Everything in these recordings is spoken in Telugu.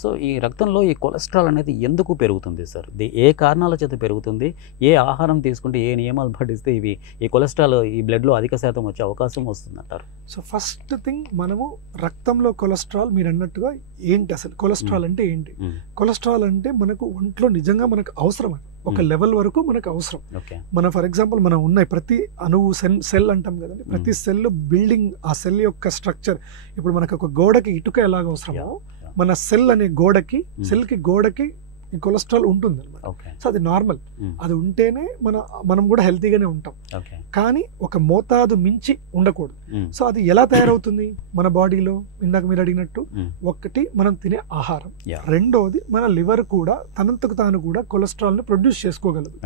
సో ఈ రక్తంలో ఈ కొలెస్ట్రాల్ అనేది ఎందుకు పెరుగుతుంది సార్? ఏ కారణాల చేత పెరుగుతుంది? ఏ ఆహారం తీసుకుంటే, ఏ నియమాలు పాటిస్తే ఈ కొలెస్ట్రాల్ ఈ బ్లడ్లో అధిక శాతం వచ్చే అవకాశం వస్తుందంటారు? సో ఫస్ట్ థింగ్, మనము రక్తంలో కొలెస్ట్రాల్, మీరు అన్నట్టుగా ఏంటి అసలు కొలెస్ట్రాల్ అంటే ఏంటి? కొలెస్ట్రాల్ అంటే మనకు ఒంట్లో నిజంగా మనకు అవసరం, ఒక లెవెల్ వరకు మనకు అవసరం. మన ఫర్ ఎగ్జాంపుల్ మనం ఉన్నాయి ప్రతి అణువు సెల్ అంటాం కదండి, ప్రతి సెల్ బిల్డింగ్, ఆ సెల్ యొక్క స్ట్రక్చర్. ఇప్పుడు మనకు ఒక గోడకి ఇటుక ఎలాగ అవసరమో, మన సెల్ అనే గోడకి, సెల్ కి గోడకి ఈ కొలెస్ట్రాల్ ఉంటుంది అనమాట. సో అది నార్మల్, అది ఉంటేనే మనం కూడా హెల్తీగానే ఉంటాం. కానీ ఒక మోతాదు మించి ఉండకూడదు. సో అది ఎలా తయారవుతుంది మన బాడీలో? ఇందాక మీరు అడిగినట్టు, ఒకటి మనం తినే ఆహారం, రెండోది మన లివర్ కూడా తనంతకు తాను కూడా కొలెస్ట్రాల్ ని ప్రొడ్యూస్ చేసుకోగలదు.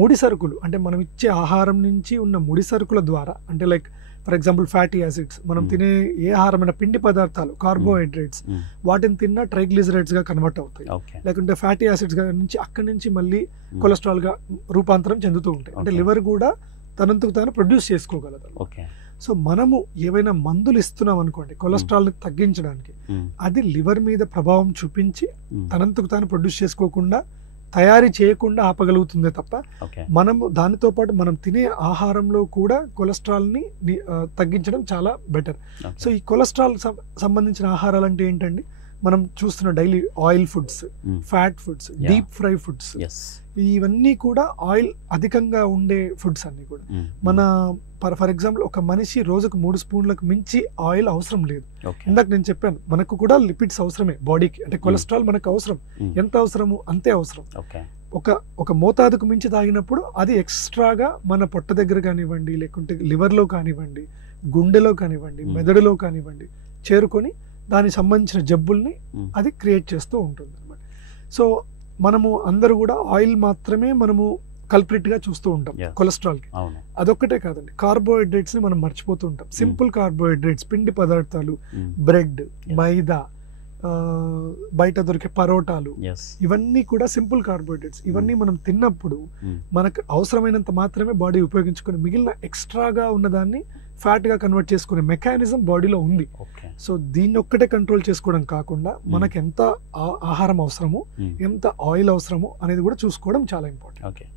ముడి సరుకులు అంటే మనం ఇచ్చే ఆహారం నుంచి ఉన్న ముడి సరుకుల ద్వారా, అంటే like for example fatty acids, మనం తినే ఏ ఆహారమైన పిండి పదార్థాలు, కార్బోహైడ్రేట్స్, వాటిని తిన్న ట్రైగ్లిజరైడ్స్ గా కన్వర్ట్ అవుతాయి, లేకుంటే ఫ్యాటీ యాసిడ్స్ నుంచి అక్కడి నుంచి మళ్ళీ కొలెస్ట్రాల్ గా రూపాంతరం చెందుతూ ఉంటాయి. అంటే లివర్ కూడా తనంతకు తాను ప్రొడ్యూస్ చేసుకోగలదు. సో మనము ఏవైనా మందులు ఇస్తున్నాం అనుకోండి కొలెస్ట్రాల్ ని తగ్గించడానికి, అది లివర్ మీద ప్రభావం చూపించి తనంతకు తాను ప్రొడ్యూస్ చేసుకోకుండా, తయారీ చేయకుండా ఆపగలుగుతుందే తప్ప, మనము దానితో పాటు మనం తినే ఆహారంలో కూడా కొలెస్ట్రాల్ ని తగ్గించడం చాలా బెటర్. సో ఈ కొలెస్ట్రాల్ సంబంధించిన ఆహారాలు అంటే ఏంటండి? మనం చూస్తున్న daily oil foods, fat foods, deep fry foods, ఇవన్నీ కూడా ఆయిల్ అధికంగా ఉండే ఫుడ్స్ అన్ని కూడా. మన ఫర్ ఎగ్జాంపుల్ ఒక మనిషి రోజుకు 3 స్పూన్లకు మించి ఆయిల్ అవసరం లేదు. ఇందాక నేను చెప్పాను, మనకు కూడా లిపిడ్స్ అవసరమే బాడీకి, అంటే కొలెస్ట్రాల్ మనకు అవసరం. ఎంత అవసరము అంతే అవసరం. ఒక మోతాదుకు మించి తాగినప్పుడు అది ఎక్స్ట్రాగా మన పొట్ట దగ్గర కానివ్వండి, లేకుంటే లివర్లో కానివ్వండి, గుండెలో కానివ్వండి, మెదడులో కానివ్వండి చేరుకొని దానికి సంబంధించిన జబ్బుల్ని అది క్రియేట్ చేస్తూ ఉంటుంది అనమాట. సో మనము అందరూ కూడా ఆయిల్ మాత్రమే మనము కల్ప్రిట్ గా చూస్తూ ఉంటాం కొలెస్ట్రాల్ కి. అదొక్కటే కాదండి, కార్బోహైడ్రేట్స్ ని మనం మర్చిపోతూ ఉంటాం. సింపుల్ కార్బోహైడ్రేట్స్, పిండి పదార్థాలు, బ్రెడ్, మైదా, బయట దొరికే పరోటాలు, ఇవన్నీ కూడా సింపుల్ కార్బోహైడ్రేట్స్. ఇవన్నీ మనం తిన్నప్పుడు మనకు అవసరమైనంత మాత్రమే బాడీ ఉపయోగించుకుని, మిగిలిన ఎక్స్ట్రాగా ఉన్నదాన్ని ఫ్యాట్ గా కన్వర్ట్ చేసుకునే మెకానిజం బాడీలో ఉంది. సో దీన్ని ఒక్కటే కంట్రోల్ చేసుకోవడం కాకుండా, మనకు ఎంత ఆహారం అవసరమో, ఎంత ఆయిల్ అవసరమో అనేది కూడా చూసుకోవడం చాలా ఇంపార్టెంట్.